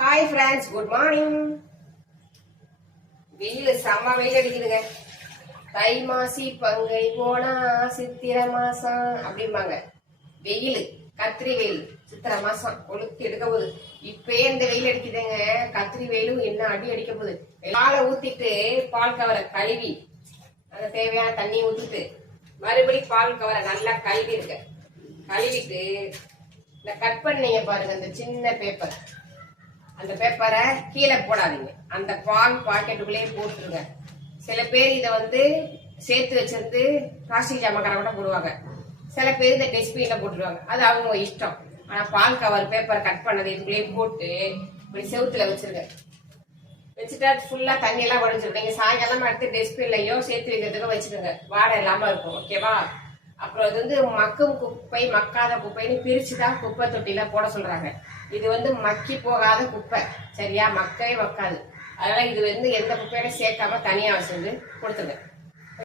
Hi friends good morning வெயில் செம்ம வெயில் அடிக்குதுங்க. தை மாசி பங்கை போனா சித்திரை மாசம் அப்படிம்பாங்க. வெயில் கத்திரி வெயில் சித்திரை மாசம் கொளுத்தி எடுக்க போகுது. இப்பயே இந்த வெயில் அடிக்குதுங்க. கத்திரி வெயிலும் என்ன அடி அடிக்க போகுது? பாலை ஊத்திட்டு பால் கவரை கழுவி அந்த தேவையான தண்ணி ஊத்திட்டு மறுபடியும் பால் கவரை நல்லா கழுவி இருக்க கழுவிட்டு இந்த கட் பண்ணீங்க பாருங்க இந்த சின்ன பேப்பர் அந்த பேப்பரை கீழே போடாதீங்க. அந்த பால் பாக்கெட்டுக்குள்ளேயே போட்டுருங்க. சில பேர் இதை வந்து சேர்த்து வச்சிருந்து பிளாஸ்டிக் ஜாமக்கார கூட போடுவாங்க. சில பேர் இந்த டஸ்ட்பினில் போட்டுருவாங்க. அது அவங்க இஷ்டம். ஆனால் பால் கவர் பேப்பர் கட் பண்ணது இதுக்குள்ளேயே போட்டு இப்படி செவுத்துல வச்சிருங்க. வச்சுட்டா ஃபுல்லா தண்ணியெல்லாம் எல்லாம் வடிஞ்சிடும் நீங்க சாயங்காலம் எடுத்து டஸ்ட்பின்லயோ சேர்த்து வைக்கிறதுக்கோ வச்சுக்கோங்க. வாடை இல்லாம இருக்கும். ஓகேவா அப்புறம் இது வந்து மக்கும் குப்பை மக்காத குப்பைன்னு பிரித்து தான் குப்பை தொட்டியில் போட சொல்கிறாங்க இது வந்து மக்கி போகாத குப்பை. சரியா? மக்கவே மக்காது. அதனால் இது வந்து எந்த குப்பையோட சேர்க்காம தனியாக வச்சிருந்து கொடுத்துருங்க.